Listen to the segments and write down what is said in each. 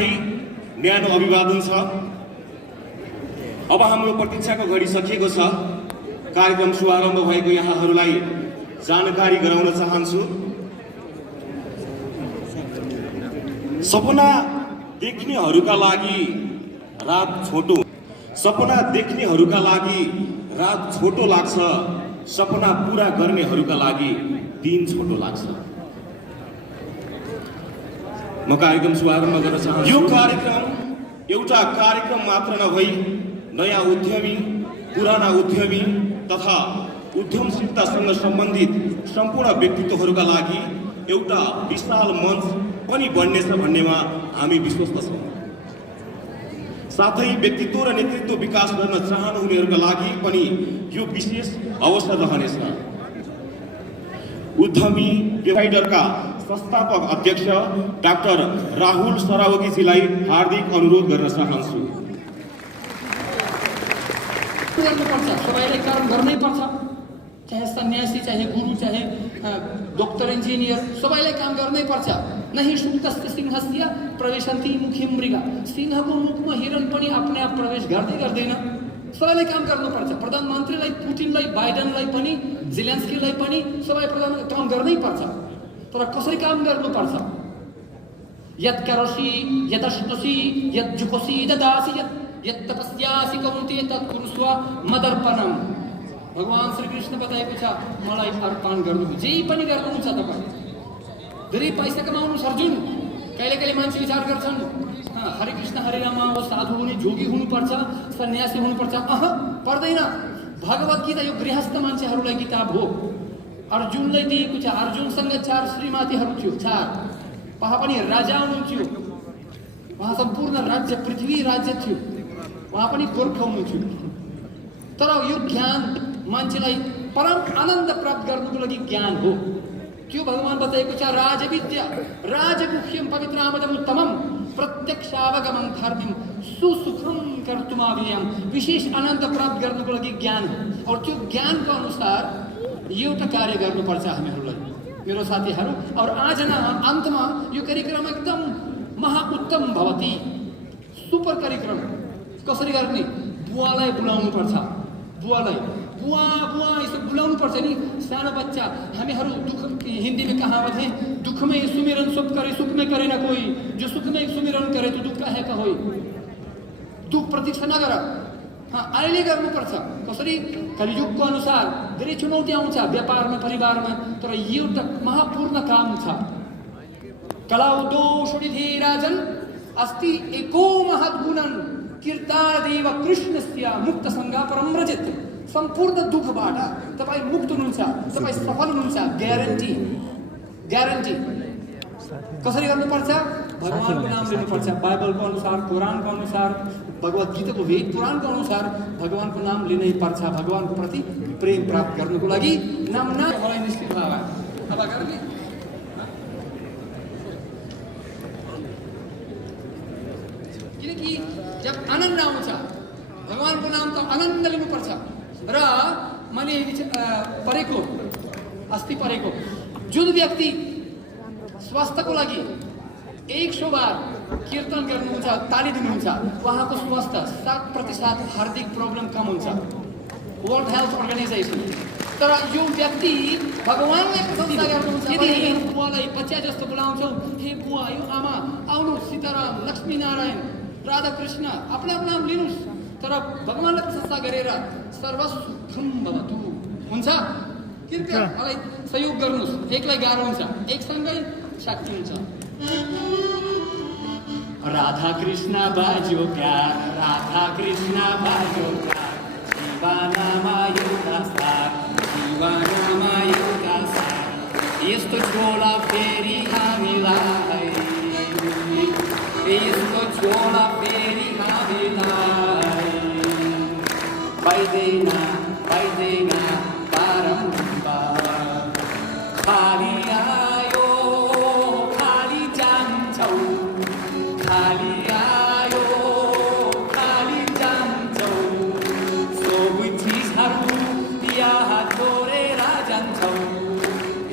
साथै न्यानो अभिवादन छ। अब हाम्रो प्रतीक्षाको घडी सकिएको छ। कार्यक्रम शुभारम्भ भएको यहाँहरूलाई जानकारी गराउन चाहन्छु। सपना देख्नेहरूका लागि रात छोटो, सपना देख्नेहरूका लागि रात छोटो लाग्छ, सपना पूरा गर्नेहरूका लागि दिन छोटो लाग्छ। म कार्यक्रम शुभारम्भ गर्न चाहन्छु। यो कार्यक्रम एउटा कार्यक्रम मात्र नभई नयाँ उद्यमी, पुराना उद्यमी तथा उद्यमशीलतासँग सम्बन्धित सम्पूर्ण व्यक्तित्वहरूका लागि एउटा विशाल मञ्च पनि बन्नेछ भन्नेमा हामी विश्वस्त छौँ। साथै व्यक्तित्व र नेतृत्व विकास गर्न चाहनुहुनेहरूका लागि पनि यो विशेष अवसर रहनेछ। उद्यमी डिभाइडरका संस्थापक अध्यक्ष डाक्टर राहुल सरावगीजीलाई हार्दिक अनुरोध गर्न चाहन्छु। सबैलाई काम गर्नै पर्छ, चाहे सन्यासी, चाहे गुरु, चाहे डॉक्टर, इंजिनियर, सबैलाई काम गर्नै पर्छ। नहीं सुक्तस्य सिंहस्य प्रवेशन्ति मुखी मृगा। सिंहको मुखमा हिरण पनि आफ्नै आप प्रवेश गर्दैन। सबैलाई काम गर्नुपर्छ। प्रधानमन्त्रीलाई, पुटिनलाई, बाइडेनलाई पनि, जेलेन्स्कीलाई पनि सबै प्रधान काम गर्नै पर्छ। तर कसरी काम गर्नुपर्छ? यत् करोसि यदश्नुसि यज्जुकोसि ददासि यत् तपस्यासि कौन्तेय तत् कुरुस्व मदर्पणम्। भगवान श्री कृष्ण बताएको छ, मलाई अर्पण गर्नु। जे पनि गर्नुहुन्छ तपाईँ। धेरै पैसा कमाउनुहोस् अर्जुन। कहिले कहिले मान्छे विचार गर्छन् हरे कृष्ण हरे राम हो, साधु हुने, जोगी हुनुपर्छ, सन्यासी हुनुपर्छ। पर्दैन। भगवत गीता यो गृहस्थ मान्छेहरूलाई किताब हो। अर्जुनलाई दिएको छ। अर्जुनसँग 4 श्रीमतीहरू थियो। 4 उहाँ पनि राजा हुनुहुन्थ्यो। उहाँ सम्पूर्ण राज्य, पृथ्वी राज्य थियो। उहाँ पनि गोर्खा हुनुहुन्थ्यो। तर यो ज्ञान मान्छेलाई परम आनन्द प्राप्त गर्नुको लागि ज्ञान हो। त्यो भगवान बताएको छ, राजविद्या राजगुह्यम पवित्रामदम उत्तमम प्रत्यक्षावगमन धर्मम सुसुखम कर्तुमाव्ययम। विशेष आनन्द प्राप्त गर्नुको लागि ज्ञान हो। और त्यो ज्ञानको अनुसार एउटा कार्य गर्नुपर्छ हामीहरूलाई, मेरो साथीहरू। और आज अन्तमा यो कार्यक्रम एकदम महाउत्तम भवति। सुपर कार्यक्रम कसरी गर्ने? बुवालाई बोलाउनु पर्छ। बुवालाई बुआ बुआ यसो बुलाउनु पर्छ नि। सानो बच्चा हामीहरू दुख, हिंदी में कहावत है, दुख में सुमिरन सुख करे, सुख में करे ना कोई, जो सुख में सुमिरन करे तो दुख है का होई। दुख प्रतीक्षा नगर। अहिले गर्नुपर्छ। कसरी? कलियुगको अनुसार धेरै चुनौती आउँछ व्यापारमा, परिवारमा। तर एउटा महापूर्ण काम छ। कलाउदोषुडिधे राजन अस्ति एको महद्गुणन कीर्तादेव कृष्णस्य मुक्त संगा परम रजत। सम्पूर्ण दुखबाट तपाईँ मुक्त हुनुहुन्छ, तपाईँ सफल हुनुहुन्छ। Guarantee, guarantee. कसरी गर्नुपर्छ? भगवानको नाम लिनुपर्छ। बाइबलको अनुसार, कुरानको अनुसार, भगवत गीताको वेद पुराणको अनुसार भगवानको नाम लिनै पर्छ। भगवानको प्रति प्रेम प्राप्त गर्नुको लागि नाम मलाई निश्चित भयो। अब गर्ने किनकि जब आनन्द आउँछ, भगवानको नाम त आनन्द लिनुपर्छ। र मैले पढेको, अस्ति पढेको, जुन व्यक्ति स्वास्थ्यको लागि 100 बार कीर्तन गर्नुहुन्छ, ताली दिनुहुन्छ, उहाँको स्वास्थ्य 7% हार्दिक प्रब्लम कम हुन्छ। World Health Organization. तर यो व्यक्ति भगवानलाई प्रशंसा गर्नुहुन्छ। यदि बुवालाई बच्चा जस्तो बोलाउँछौ, हे बुवा, यो आमा, आउनु, सीताराम, लक्ष्मी नारायण, राधा कृष्ण, आफ्नो आफ्नो नाम लिनुहोस्। तर भगवानलाई प्रशंसा गरेर सर्वसुखम भवतु हुन्छ। कृपया मलाई सहयोग गर्नुहोस्। एकलाई गाह्रो हुन्छ, एकसँगै शक्ति हुन्छ। राधा कृष्ण बाजो प्यार, राधा कृष्ण बाजो प्यार, जीवनमा एउटा सार, जीवनमा एउटा सार। यस्तो झोला फेरि हामीलाई, यस्तो झोला फेरि हामीलाई पाइँदैन, पाइँदैन बारम्बार। खाली आयो खाली जान्छौ, खाली आयो खाली जान्छौ, सबै चिजहरू यहाँ छोडेर जान्छौ।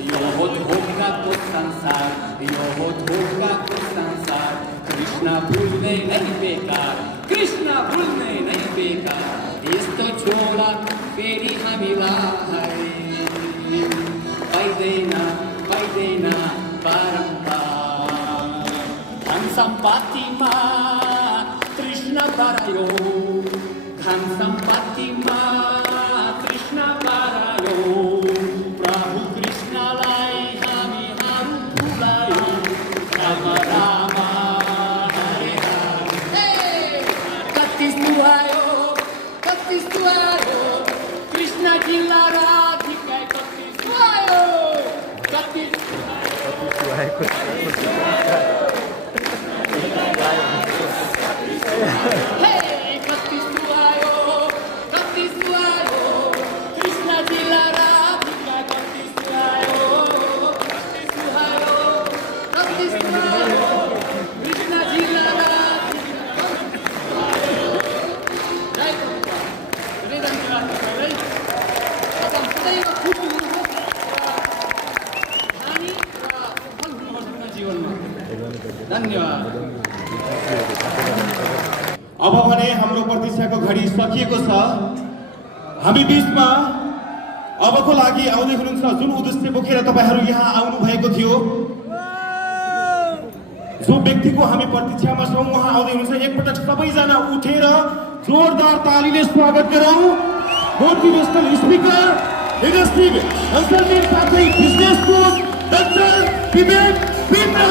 यो हो धोकाको संसार, यो हो धोकाको संसार। कृष्णा भूल्ने नहीं बेकार, कृष्णा भूल्ने नहीं बेकार, यस्तो छोरा फेरि हामीलाई पाइँदैन बारम्बार। धन सम्पत्तिमा तृष्णा बढायो, धन सम्पत्तिमा तृष्णा बढायो, प्रभु कृष्णलाई हामीहरू भुलायो। राम राम हरे हरे। कति सुहायो कृष्ण जिल्ला राधिका, कति सुहायो कृष्ण जिल्ला राधिका, कति सुहायो कृष्ण जिल्ला राधिका। जय प्रभुपाद। धेरै धन्यवाद तपाईँलाई। तपाईँ सदैव खुसी हुनुहोस्, हानि र सफल हुनुहोस् जीवनमा। धन्यवाद। अब भने हाम्रो प्रतीक्षाको घडी सकिएको छ। हामी बिचमा अबको लागि आउँदै हुनुहुन्छ जुन उद्देश्य बोकेर तपाईँहरू यहाँ आउनु भएको थियो, जो व्यक्तिको हामी प्रतीक्षामा छौँ उहाँ आउँदै हुनुहुन्छ। एकपटक सबैजना उठेर जोरदार तालीले स्वागत गरौँ। मोटिभेशनल स्पिकर, लिडरशिप कन्सल्टेन्ट साथै business coach doctor Vivek Bindra.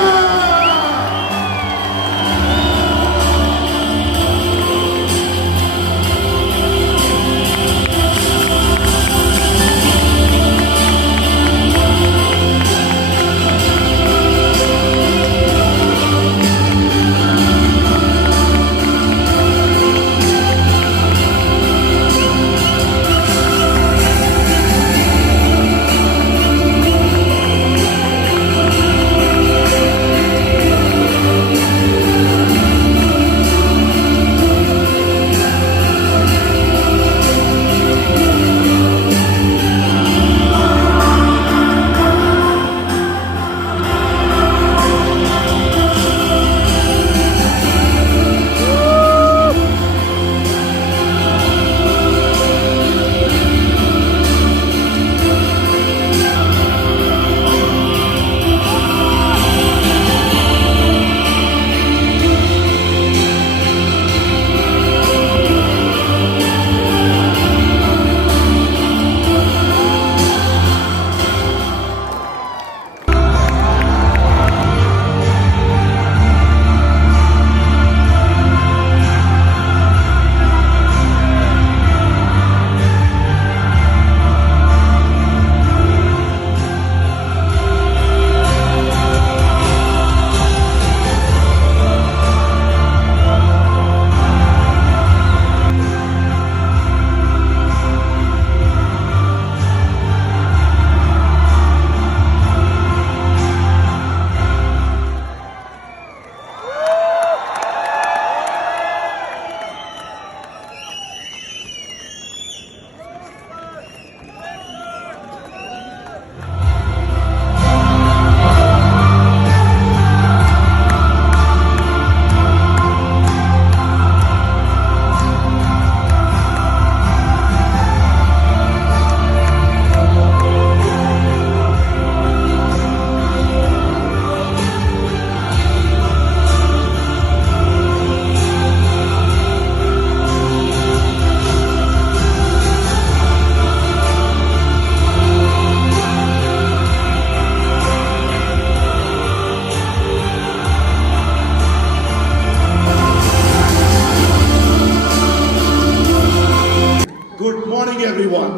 Everyone.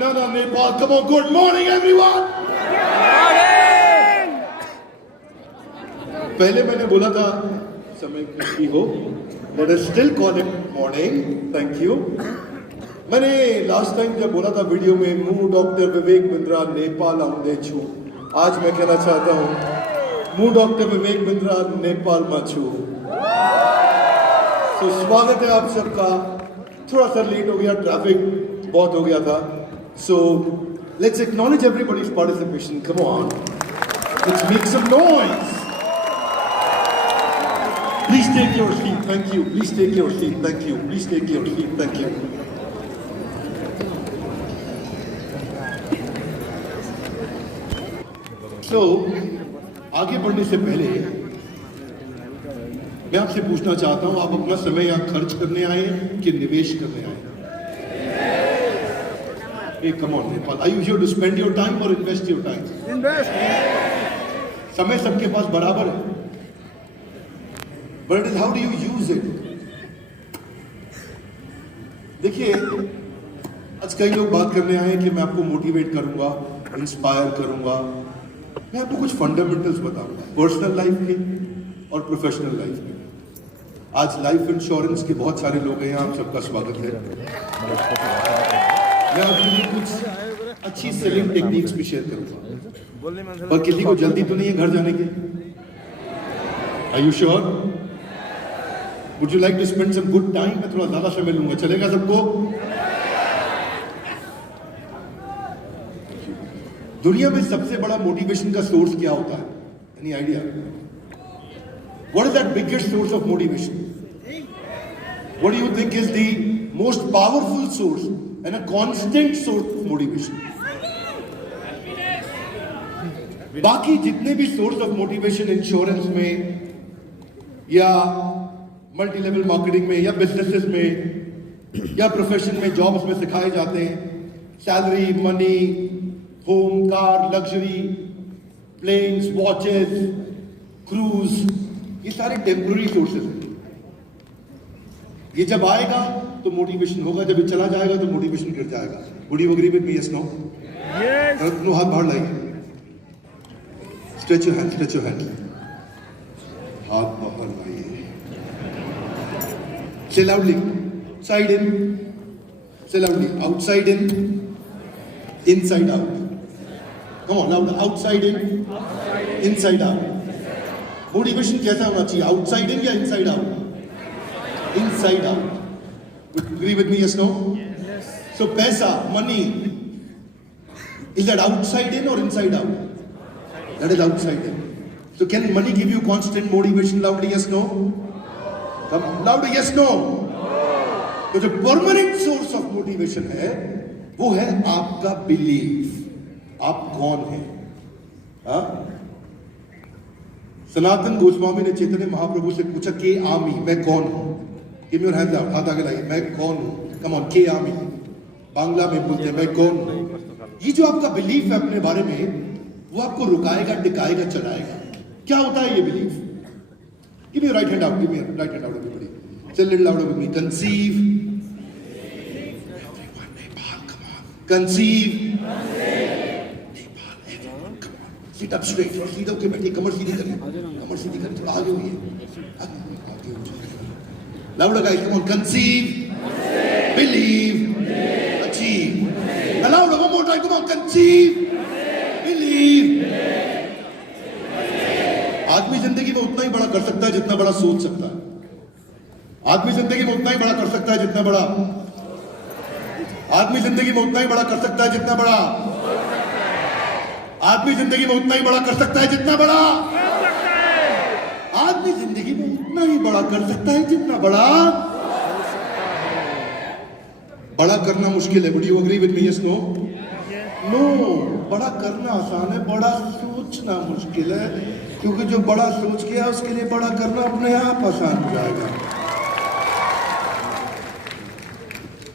No, Nepal. Come on. Good morning, everyone. पहले मैंने बोला था समय की हो, but I still call it morning. Thank you. मैंने लास्ट टाइम जब बोला था वीडियो में मु डॉक्टर विवेक बिंद्रा नेपाल आउँदै छु, आज मैं कहना चाहता हूँ मु डॉक्टर विवेक बिंद्रा नेपाल में छु। तो स्वागत है आप सबका। थोड़ा सा लेट हो गया, ट्रैफिक बहुत हो गया था। So let's acknowledge everybody's participation. Come on, let's make some noise. take your seat. Thank you. Please take your seat. Thank you. Please take your seat. Thank you. So, आगे बढ़ने से पहले मैं आपसे पूछना चाहता हूं, आप अपना समय यहाँ खर्च करने आए हैं कि निवेश करने आए हैं? Hey, come on, Nepal. Are you here to spend your time or invest your time? Invest. समय सबके पास बराबर है, but it is how do you use it? देखिए, आज कई लोग बात करने आए हैं कि मैं आपको मोटिवेट करूंगा, इंस्पायर करूंगा, मैं आपको कुछ फंडामेंटल्स बताऊंगा पर्सनल लाइफ के और प्रोफेशनल लाइफ के। आज लाइफ इंश्योरेंस के बहुत सारे लोग हैं, आप सबका स्वागत है। मैं आपके लिए कुछ अच्छी सेलिंग टेक्निक्स भी शेयर करूंगा, पर किसी को जल्दी तो नहीं है घर जाने की? Are you sure? Would you like to spend some good time? मैं थोड़ा ज्यादा समय लूंगा, चलेगा सबको? दुनिया में सबसे बड़ा मोटिवेशन का सोर्स क्या होता है? Any idea? What is that biggest source of motivation? What do you think is the most powerful source and a constant source of motivation? बाकी जितने भी सोर्स ऑफ मोटिवेशन इंश्योरेंस में या मल्टी लेवल मार्केटिंग में या businesses में या profession में जॉब्स में सिखाए जाते हैं, salary, money, home, car, luxury, planes, watches, cruise, ये सारे टेम्पररी सोर्सेज हैं। ये जब आएगा तो मोटिवेशन होगा, जब ये चला जाएगा तो मोटिवेशन गिर जाएगा। Would you agree with me? Yes, no? Yes. No, हाथ बाहर लाइए। Stretch your hand, stretch your hand. हाथ बाहर लाइए। Say loudly. Side in. Say loudly. Outside in. Inside out. Come on, louder. Outside in. Inside out. Motivation कैसा होना चाहिए? Outside in या inside out? Inside out. Agree with me? Yes, no? Yes. So पैसा, money, is that outside in or inside out? That is outside in. So can money give you constant motivation? Loudly, yes, no? Come on, louder, yes, no? तो जो permanent source of motivation है वो है आपका belief. आप कौन हैं? हाँ? सनातन गोस्वामी ने चैतन्य महाप्रभु से पूछा के आमी, मैं कौन हूं? Give me your hands out, हाथ आगे लाइए। मैं कौन हूं? Come on, के आमी। बांग्ला में बोलते हैं मैं कौन हूं। ये जो आपका बिलीफ है अपने बारे में, वो आपको रुकाएगा, टिकाएगा, चलाएगा। क्या होता है ये belief? Give me your right hand out. Give me your right hand out, everybody. Say a little louder with me. Conceive. Everyone, Nepal, come on. Conceive. Nepal, everyone, come on. Sit up straight. सीधा होके बैठिए, कमर सीधी करिए। कमर सीधी करिए, थोड़ा आगे होइए। आगे हो जाइए। Louder guys, come on. Conceive. Believe. Achieve. Now louder, one more time. Come on. Conceive. Believe. आदमी जिंदगी में उतना ही बड़ा कर सकता है जितना बड़ा सोच सकता है। आदमी जिंदगी में उतना ही बड़ा कर सकता है जितना बड़ा। आदमी जिंदगी में उतना ही बड़ा कर सकता है जितना बड़ा। आदमी जिंदगी में उतना ही बड़ा कर सकता है जितना बड़ा। आदमी जिंदगी में उतना ही बड़ा कर सकता है जितना बड़ा। बड़ा करना मुश्किल है। Would you agree with me? Yes, no? No, बड़ा करना आसान है, बड़ा सोचना मुश्किल है, क्योंकि जो बड़ा सोच गया उसके लिए बड़ा करना अपने आप आसान हो जाएगा।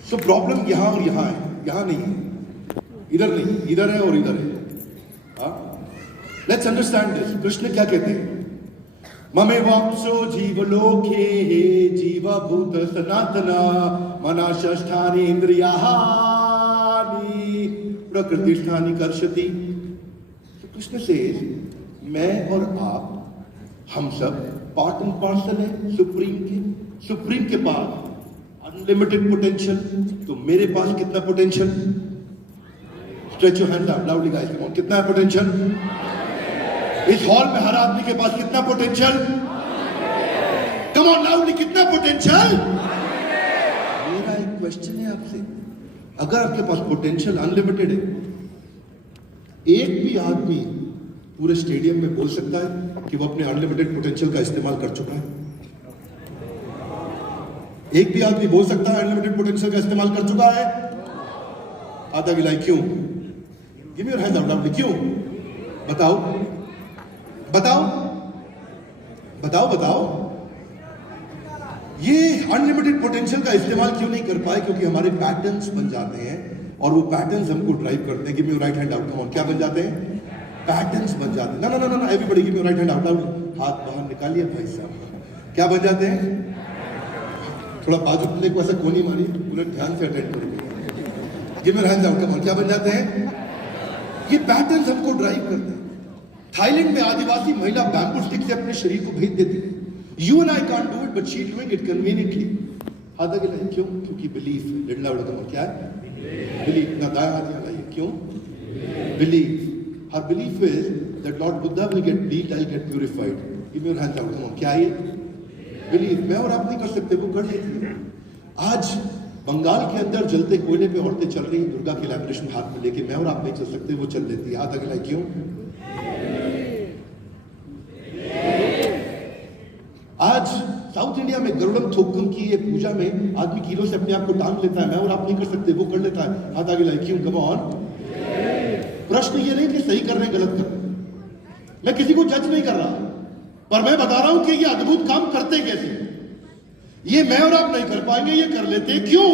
सो प्रॉब्लम यहां और यहां है, यहां नहीं है, इधर नहीं, इधर है और इधर है। Let's understand this. कृष्ण क्या कहते हैं? ममे वाप्सो जीवलोके जीवभूत सनातना मना षष्ठानि इंद्रियाणि प्रकृति स्थानी कर्षति। तो कृष्ण से मैं और आप, हम सब पार्ट एंड पार्सल है सुप्रीम के। सुप्रीम के पास अनलिमिटेड पोटेंशियल, तो मेरे पास कितना potential? Stretch your hand out loudly guys, come on. कितना है पोटेंशियल? इस हॉल में हर आदमी के पास कितना पोटेंशियल? कम ऑन लाउडली, कितना पोटेंशियल? मेरा एक क्वेश्चन है आपसे, अगर आपके पास पोटेंशियल अनलिमिटेड है, एक भी आदमी पूरे स्टेडियम में बोल सकता है कि वो अपने अनलिमिटेड पोटेंशियल का इस्तेमाल कर चुका है? एक भी आदमी बोल सकता है अनलिमिटेड पोटेंशियल का इस्तेमाल कर चुका है? आधा गिलाई क्यों? Give me your hand out, क्यों? बताओ बताओ बताओ बताओ। ये अनलिमिटेड पोटेंशियल का इस्तेमाल क्यों नहीं कर पाए? क्योंकि हमारे पैटर्न्स बन जाते हैं और वो पैटर्न्स हमको ड्राइव करते हैं। Give me your right hand out, come on. क्या बन जाते हैं? पैटर्न्स बन जाते हैं। ना ना ना ना, everybody give me your right hand out. हाथ बाहर निकालिए भाई साहब। क्या बन जाते हैं? थोड़ा बाजू खुलने को ऐसा कोनी मारी, पूरे ध्यान से अटेंड करिए। Give me your hand out, come on. क्या बन जाते हैं? ये पैटर्न्स हमको ड्राइव करते हैं। थाईलैंड में आदिवासी महिला बैम्बू स्टिक से अपने शरीर को भेज देती है। You and I can't do it but she doing it conveniently. आधा गिलाई क्यों? क्योंकि belief. Little louder, come on. क्या है? बिलीफ। ना दाएं हाथ लगाइए। क्यों? Belief. Her belief is that lord Buddha will get beat, I get purified. Give me your hand out, come on. क्या है ये? बिलीफ। मैं और आप नहीं कर सकते, वो कर लेती है। आज बंगाल के अंदर जलते कोयले पे औरतें चल रही हैं दुर्गा की लैमिनेशन हाथ में लेके। मैं और आप नहीं चल सकते, वो चल लेती है। आधा गिलाई क्यों? आज साउथ इंडिया में गरुड़म थोक्कम की एक पूजा में आदमी कीलों से अपने आप को टांग लेता है। मैं और आप नहीं कर सकते, वो कर लेता है। हाथ आगे लाई क्यों? Come on. प्रश्न ये नहीं कि सही कर रहे हैं गलत कर रहे हैं, मैं किसी को जज नहीं कर रहा, पर मैं बता रहा हूं कि ये अद्भुत काम करते कैसे। ये मैं और आप नहीं कर पाएंगे, ये कर लेते क्यों?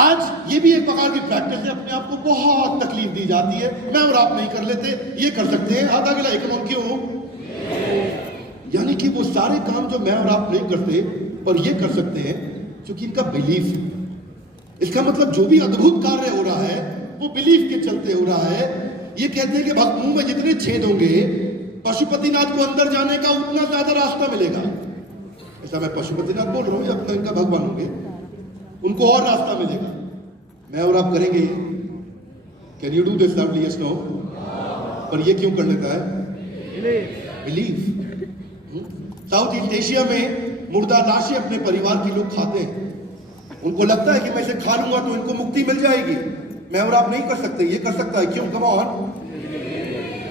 आज ये भी एक प्रकार की प्रैक्टिस है, अपने आप को बहुत तकलीफ दी जाती है। मैं और आप नहीं कर लेते, ये कर सकते हैं। हाथ आगे लाई, कम ऑन। क्यों? यानी कि वो सारे काम जो मैं और आप नहीं करते पर ये कर सकते हैं क्योंकि इनका बिलीफ है। इसका मतलब जो भी अद्भुत कार्य हो रहा है वो बिलीफ के चलते हो रहा है। ये कहते हैं कि मुंह में जितने छेद होंगे पशुपतिनाथ को अंदर जाने का उतना ज्यादा रास्ता मिलेगा। ऐसा मैं पशुपतिनाथ बोल रहा हूं, अपना इनका भगवान होंगे, उनको और रास्ता मिलेगा। मैं और आप करेंगे? Can you do this? Yes no? पर ये क्यों कर लेता है? बिलीफ। साउथ ईस्ट एशिया में मुर्दा लाशें अपने परिवार के लोग खाते हैं। उनको लगता है कि मैं इसे खा लूंगा तो इनको मुक्ति मिल जाएगी। मैं और आप नहीं कर सकते, ये कर सकता है। क्यों? Come on.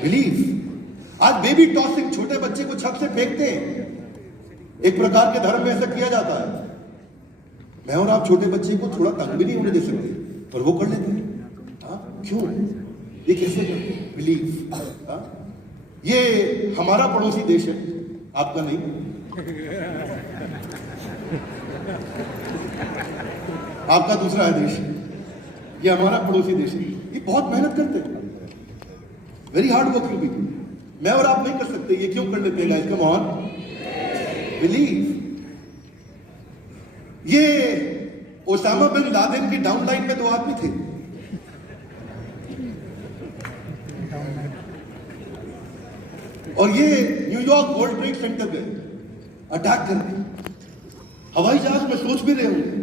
बिलीफ। आज बेबी टॉसिंग, छोटे बच्चे को छत से फेंकते हैं, एक प्रकार के धर्म में ऐसा किया जाता है। मैं और आप छोटे बच्चे को थोड़ा तंग भी नहीं होने दे सकते, पर वो कर लेते हैं। क्यों? ये कैसे करते हैं? बिलीफ। ये हमारा पड़ोसी देश है, आपका नहीं। आपका दूसरा है देश, ये हमारा पड़ोसी देश है। ये बहुत मेहनत करते हैं, वेरी हार्ड वर्किंग पीपल। मैं और आप नहीं कर सकते, ये क्यों कर लेते हैं गाइस? Come on. बिलीव। ये ओसामा बिन लादेन की डाउनलाइन में 2 आदमी थे। और ये न्यूयॉर्क वर्ल्ड ट्रेड सेंटर पे अटैक करके हवाई जहाज में सोच भी रहे होंगे,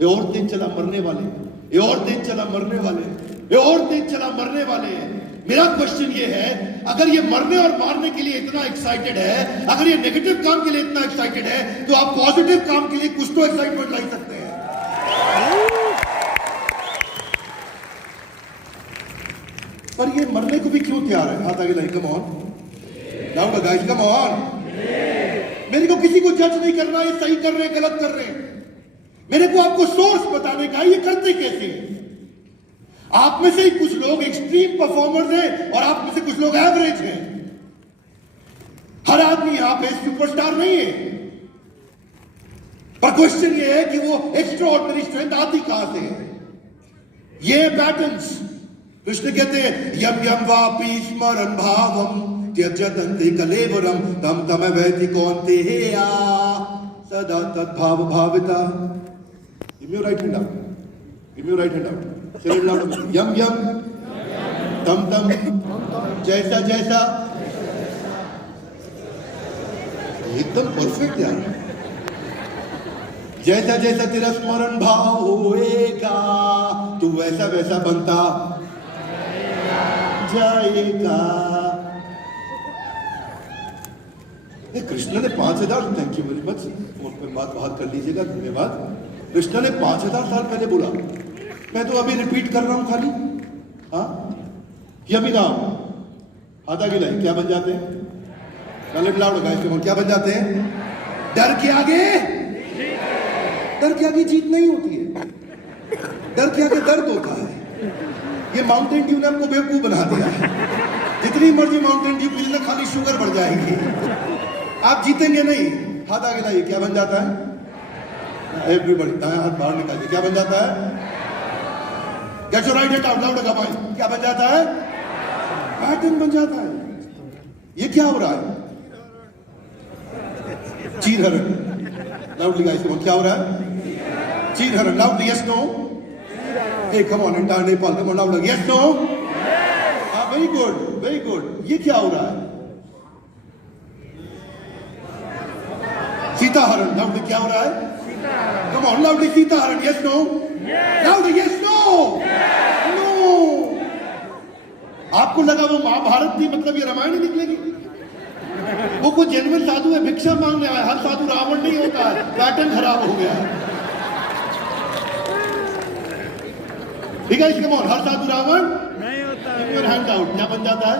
ये और तेज चला मरने वाले, ये और तेज चला मरने वाले, ये और तेज चला मरने वाले। मेरा क्वेश्चन ये है, अगर ये मरने और मारने के लिए इतना एक्साइटेड है, अगर ये नेगेटिव काम के लिए इतना एक्साइटेड है, तो आप पॉजिटिव काम के लिए कुछ तो एक्साइटमेंट ला सकते हैं। पर ये मरने को भी क्यों तैयार है? हाथ आगे लाई, come on. Loud guys, come on. मेरे को किसी को जज नहीं करना, ये सही कर रहे हैं गलत कर रहे हैं। मेरे को आपको सोर्स बताने का, ये करते कैसे हैं। आप में से ही कुछ लोग एक्सट्रीम परफॉर्मर्स हैं और आप में से कुछ लोग एवरेज हैं। हर आदमी यहां पे सुपरस्टार नहीं है। पर क्वेश्चन ये है कि वो एक्स्ट्रा ऑर्डिनरी स्ट्रेंथ आती कहां से है। ये पैटर्न्स कृष्ण कहते हैं, यम यम वापी स्मरण भावम त्यजतन्ते कलेवरम तम तम वैति कौन्तेया सदा तद्भाव भाविता। Give me your right hand out, give me your right hand out. चलिए लाउड, यम यम तम तम जैसा जैसा। एकदम परफेक्ट यार। जैसा जैसा तेरा स्मरण भाव होएगा तू वैसा वैसा बनता जाएगा। कृष्ण ने 5000, thank you very much, phone पर बात कर लीजिएगा, धन्यवाद। कृष्ण ने 5000 साल पहले बोला, मैं तो अभी रिपीट कर रहा हूं खाली। हाँ, यमी नाम आधा गिलाई क्या बन जाते हैं? Little loud guys, come on, क्या बन जाते हैं? डर के आगे, डर के आगे जीत नहीं होती है, डर के आगे दर्द होता है। ये माउंटेन ड्यू ने हमको बेवकूफ बना दिया है। जितनी मर्जी माउंटेन ड्यू पी लेना, खाली शुगर बढ़ जाएगी, आप जीतेंगे नहीं। हाथ आगे लाइए, क्या बन जाता है? एवरीबॉडी दायां हाथ बाहर निकालिए, क्या बन जाता है? Get your right hand out, loud come on, क्या बन जाता है? पैटर्न बन जाता है। ये क्या हो रहा है? चीर हरण, लाउडली गाइस, कम ऑन, क्या हो रहा है? चीर हरण, loudly, yes no? Hey, come on, entire Nepal, come on, loud, yes, no? Very good, very good. ये क्या हो रहा है? सीता हरण, loudly, क्या हो रहा है? Come on, loudly, सीता हरण, yes, no? Loudly, yes, no? No. आपको लगा वो महाभारत थी, मतलब ये रामायण ही निकलेगी? वो कोई जेन्युइन साधु है, भिक्षा मांगने आया। हर साधु रावण नहीं होता है, पैटर्न खराब हो गया है। ठीक है, इसके मोर हर साधु रावण नहीं होता है। हैंड आउट, क्या बन जाता है?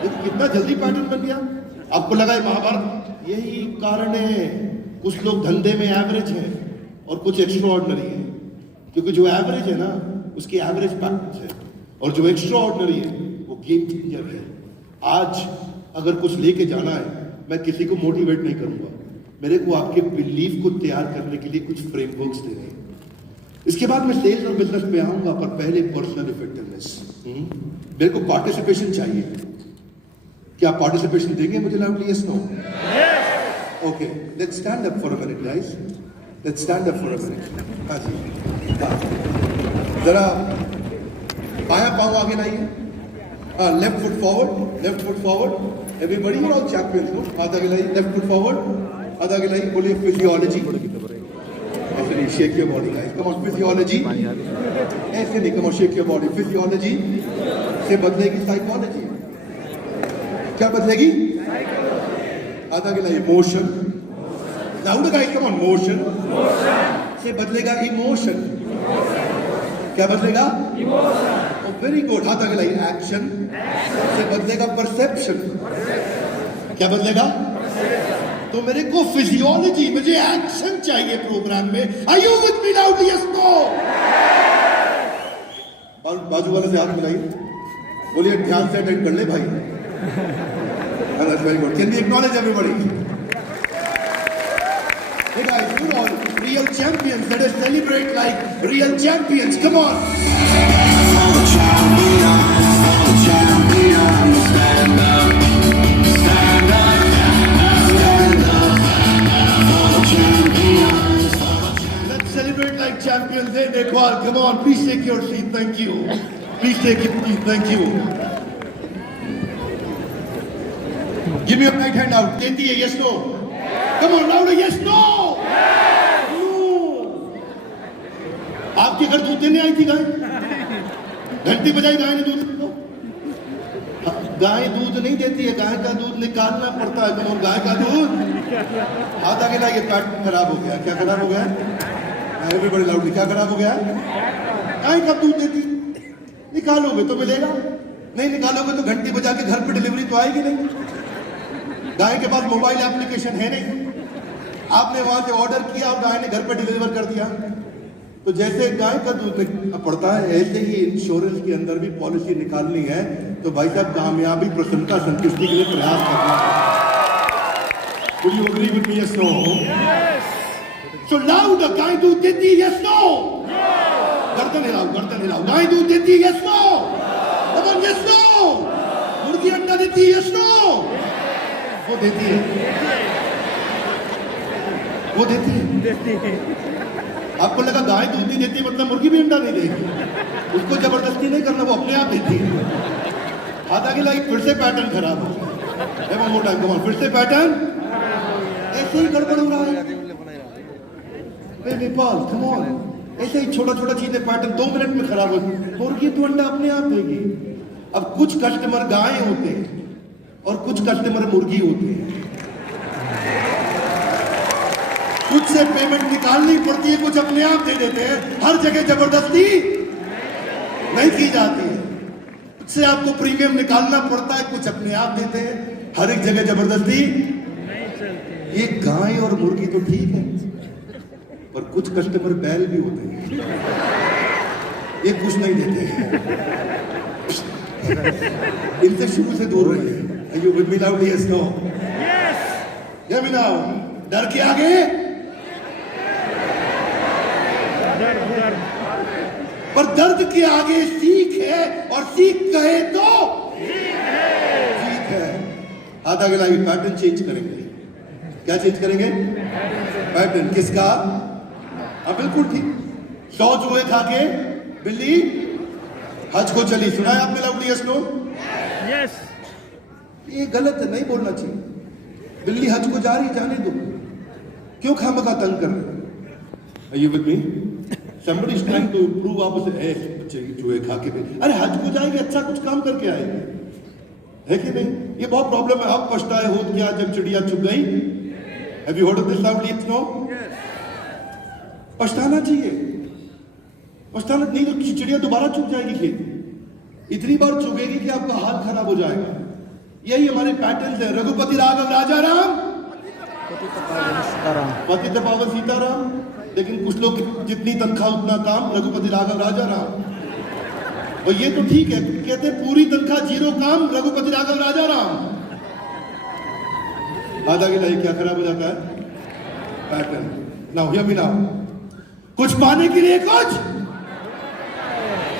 देखो कितना जल्दी पैटर्न बन गया। आपको लगा है महाभारत? यही कारण है कुछ लोग धंधे में एवरेज है और कुछ एक्स्ट्रा ऑर्डिनरी है, क्योंकि जो एवरेज है ना उसकी एवरेज पैटर्न है, और जो एक्स्ट्रा ऑर्डिनरी है वो गेम चेंजर है। आज अगर कुछ लेके जाना है, मैं किसी को मोटिवेट नहीं करूंगा, मेरे को आपके बिलीफ को तैयार करने के लिए कुछ फ्रेमवर्क्स देने हैं। इसके बाद मैं सेल्स और बिजनेस पे आऊंगा, पर पहले पर्सनल इफेक्टिवनेस। मेरे को पार्टिसिपेशन चाहिए। क्या पार्टिसिपेशन देंगे मुझे? Loudly yes, no? Okay, let's stand up for a minute guys, let's stand up for a minute. हाँ जी, जरा बायां पांव आगे लाइए, left foot forward, left foot forward, everybody, you are all champions. हाथ आगे लाइए, लेफ्ट फुट फॉरवर्ड, हाथ आगे लाइए, बोलिए फिजियोलॉजी। ऐसे नहीं, shake your body guys, come on, physiology. ऐसे नहीं, come on, shake your body. Physiology से बदलेगी साइकोलॉजी। क्या बदलेगी? आधा के लिए emotion. Loud guys, come on, motion से बदलेगा इमोशन। क्या बदलेगा? इमोशन। वेरी गुड, हाथ आगे लाइए, एक्शन से बदलेगा परसेप्शन। क्या बदलेगा? तो मेरे को फिजियोलॉजी, मुझे एक्शन चाहिए प्रोग्राम में। Are you with me? Loudly yes, no? बाजू वाले से हाथ मिलाइए, बोलिए ध्यान से अटेंड कर ले भाई। That's very good. Can we acknowledge everybody? Hey guys, you all real champions. Let us celebrate like real champions. Come on. Stand up. Stand up. Stand up. Let's celebrate like champions. Hey Nepal, come on. Please take your seat. Thank you. Please take your seat. Thank you. Give me your right hand out. देती है, yes, no? Come on, louder, yes, no? No. आपके घर दूध देने आई थी गाय? घंटी बजाई गाय ने दूध दो? गाय दूध नहीं देती है, गाय का दूध निकालना पड़ता है। Come on, गाय का दूध। हाथ आगे लाइए, पैटर्न खराब हो गया। क्या खराब हो गया? Everybody loudly, क्या खराब हो गया? गाय का दूध देती, निकालोगे तो मिलेगा, नहीं निकालोगे तो घंटी बजा के घर पे डिलीवरी तो आएगी नहीं। गाय के पास मोबाइल एप्लीकेशन है नहीं, आपने वहां से ऑर्डर किया और गाय ने घर पर डिलीवर कर दिया। तो जैसे गाय का दूध निकालना पड़ता है, ऐसे ही इंश्योरेंस के अंदर भी पॉलिसी निकालनी है। तो भाई साहब, कामयाबी, प्रसन्नता, संतुष्टि के लिए प्रयास करना है। Would you agree with me? Yes, no? So loud, गाय दूध देती है, yes, no? गर्दन हिलाओ, गर्दन हिलाओ। गाय दूध देती है, yes, no? Come on, yes, no? मुर्गी अंडा देती है, yes, no? वो देती है, वो देती है। आपको लगा गाय दूध नहीं देती मतलब मुर्गी भी अंडा नहीं देगी? उसको जबरदस्ती नहीं करना, वो अपने आप देती है। हाथ आगे लाइक, फिर से पैटर्न खराब हो। मोटा कमाल, फिर से पैटर्न ऐसे ही गड़बड़ हो रहा है। नेपाल, कम ऑन, ऐसे ही छोटा छोटा चीजें पैटर्न 2 मिनट में खराब हो। मुर्गी तो अंडा अपने आप देगी। अब कुछ कस्टमर गाय होते हैं और कुछ कस्टमर मुर्गी होते हैं। कुछ से पेमेंट निकालनी पड़ती है, कुछ अपने आप दे देते हैं। हर जगह जबरदस्ती नहीं की जाती है। से आपको प्रीमियम निकालना पड़ता है, कुछ अपने आप देते हैं, हर एक जगह जबरदस्ती। ये गाय और मुर्गी तो ठीक है, पर कुछ कस्टमर बैल भी होते हैं, ये कुछ नहीं देते हैं। इनसे शुरू से दूर रहिए। Are you with me loudly? Yes, no? Yes. Hear me now. डर के आगे पर दर्द के आगे सीख है, और सीख कहे तो सीख है। हाथ आगे लाइए, पैटर्न चेंज करेंगे। क्या चेंज करेंगे? पैटर्न। किसका? हाँ बिल्कुल ठीक। 100 चूहे खा के बिल्ली हज को चली। सुना है आपने लाउडली? Yes no? यस। ये गलत है, नहीं बोलना चाहिए। बिल्ली हज को जा रही, जाने दो, क्यों खामखा तंग कर रहे? Are you with me? Somebody is trying to prove आप उसे बच्चे चूहे खा के, अरे हज को जाएंगे, अच्छा कुछ काम करके आएंगे, है कि नहीं? ये बहुत प्रॉब्लम है। अब पछताए हो क्या जब चिड़िया चुग गई? Have you heard of this loudly? It's no? पछताना चाहिए, पछताना नहीं तो चिड़िया दोबारा चुग जाएगी खेत, इतनी बार चुगेगी कि आपका हाल खराब हो जाएगा। यही हमारे पैटर्न है। रघुपति राघव राजा राम, पतित पावन सीताराम। लेकिन कुछ लोग जितनी तनख्वाह उतना काम, रघुपति राघव राजा राम। और ये तो ठीक है, कहते पूरी तनख्वाह जीरो काम, रघुपति राघव राजा राम। आधा के लिए क्या खराब हो जाता है? Pattern. Now hear me now. कुछ पाने के लिए कुछ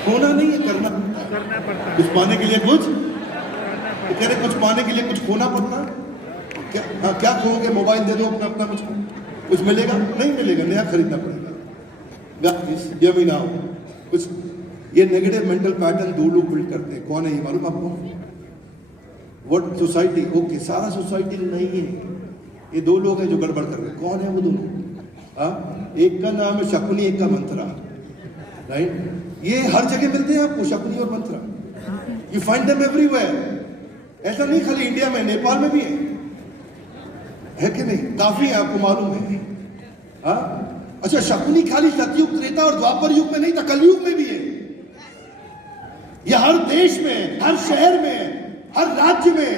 होना नहीं है, करना पड़ता। कुछ पाने के लिए कुछ, तो कह रहे कुछ पाने के लिए कुछ खोना पड़ता। क्या? हाँ, क्या खोगे? मोबाइल दे दो अपना अपना, कुछ मिलेगा? नहीं मिलेगा, नया खरीदना पड़ेगा। Hear me now. कुछ ये नेगेटिव मेंटल पैटर्न दो लोग बिल्ड करते हैं। कौन है ये मालूम आपको? व्हाट? सोसाइटी। ओके, सारा सोसाइटी नहीं है, ये दो लोग हैं जो गड़बड़ कर रहे हैं। कौन है वो दोनों? हाँ, एक का नाम है शकुनी, एक का मंत्रा। राइट? ये हर जगह मिलते हैं आपको, शकुनी और मंत्रा। You find them everywhere. ऐसा नहीं खाली इंडिया में, नेपाल में भी है कि नहीं? काफी है, आपको मालूम है। हाँ, अच्छा, शकुनी खाली सतयुग, त्रेता और द्वापर युग में नहीं था, कलयुग में भी है। यह हर देश में, हर शहर में, हर राज्य में,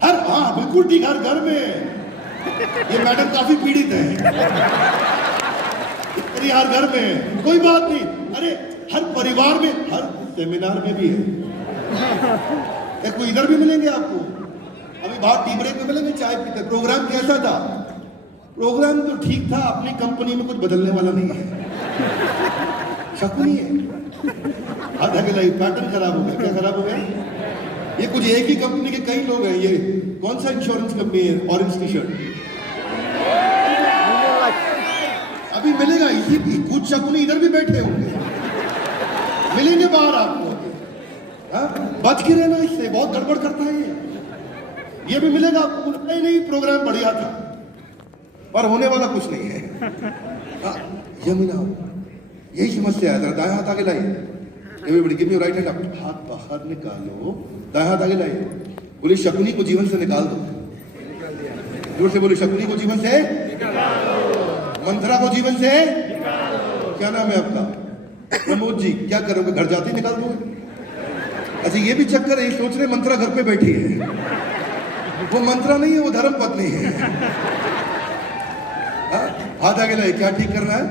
हर, हाँ बिल्कुल ठीक, हर घर में। ये मैडम काफी पीड़ित है। हर घर में, कोई बात नहीं। अरे हर परिवार में, हर सेमिनार में भी है। कोई इधर भी मिलेंगे आपको, अभी बाहर टी ब्रेक में मिलेंगे, चाय पीते। प्रोग्राम कैसा था? प्रोग्राम तो ठीक था, अपनी कंपनी में कुछ बदलने वाला नहीं है, शकुनी है। आधा के लाइफ पैटर्न खराब हो गया। क्या खराब हो गया? ये कुछ एक ही कंपनी के कई लोग हैं। ये कौन सा इंश्योरेंस कंपनी है? ऑरेंज टी शर्ट अभी मिलेगा। इसी कुछ शकुनी इधर भी बैठे होंगे, मिलेंगे बाहर आपको। बच के रहना इससे, बहुत गड़बड़ करता है ये भी मिलेगा आपको। नहीं नहीं, प्रोग्राम बढ़िया था, पर होने वाला कुछ नहीं है। यमुना, यही समस्या है। दाएं हाथ आगे लाइए, everybody give me your right hand up. हाथ बाहर निकालो, दाएं हाथ आगे लाइए। बोलिए शकुनी को जीवन से निकाल दो। जोर से बोलिए, शकुनी को जीवन से निकाल दो, मंत्रा को जीवन से निकाल दो। क्या नाम है आपका? प्रमोद जी। क्या करोगे? घर जाते ही निकाल दोगे? अच्छा, ये भी चक्कर है, सोच रहे मंत्रा घर पे बैठी है। वो मंत्रा नहीं है, वो धर्म पत्नी है। हाथ आगे लाइए। क्या ठीक करना है?